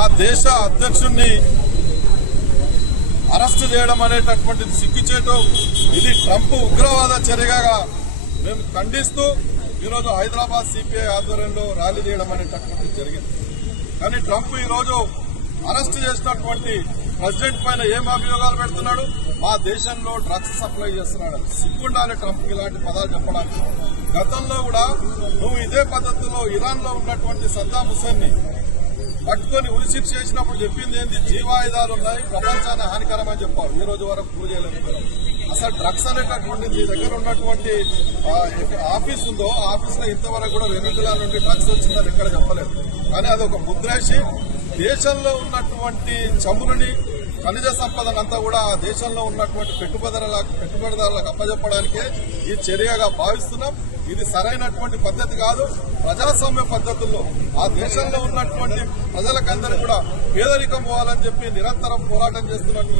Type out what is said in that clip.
ఆ దేశ అధ్యక్షుణ్ణి అరెస్ట్ చేయడం అనేటటువంటిది సిగ్గుచేటు. ఇది ట్రంప్ ఉగ్రవాద చర్యగా మేము ఖండిస్తూ ఈరోజు హైదరాబాద్ సిపిఐ ఆధ్వర్యంలో ర్యాలీ చేయడం అనేటటువంటిది జరిగింది. కానీ ట్రంప్ ఈరోజు అరెస్ట్ చేసినటువంటి ప్రెసిడెంట్ పైన ఏం అభియోగాలు పెడుతున్నాడు? మా దేశంలో డ్రగ్స్ సప్లై చేస్తున్నాడు. సిగ్గుండాలి ట్రంప్ ఇలాంటి పదాలు చెప్పడానికి. గతంలో కూడా నువ్వు ఇదే పద్ధతిలో ఇరాన్లో ఉన్నటువంటి సద్దాం హుసేన్ని పట్టుకొని ఉరిశిక్ష చేసినప్పుడు చెప్పింది ఏంది? జీవాయుధాలు ఉన్నాయి ప్రపంచాన్ని హానికరమని చెప్పారు. ఈ రోజు వరకు ప్రూవ్ చేయలేకపోయారు అసలు డ్రగ్స్ అనేటటువంటి మీ దగ్గర ఉన్నటువంటి ఆఫీస్ ఉందో ఆఫీస్లో ఇంతవరకు కూడా వెనుకల నుండి డ్రగ్స్ వచ్చిందని ఎక్కడ చెప్పలేదు. కానీ అది ఒక ముద్రేసి దేశంలో ఉన్నటువంటి చమురుని ఖనిజ సంపదనంతా కూడా ఆ దేశంలో ఉన్నటువంటి పెట్టుబడుల పెట్టుబడిదారులకు అప్పజెప్పడానికే ఈ చర్యగా భావిస్తున్నాం. ఇది సరైనటువంటి పద్ధతి కాదు. ప్రజాస్వామ్య పద్ధతుల్లో ఆ దేశంలో ఉన్నటువంటి ప్రజలకందరూ కూడా పేదరికం పోవాలని చెప్పి నిరంతరం పోరాటం చేస్తున్నటువంటి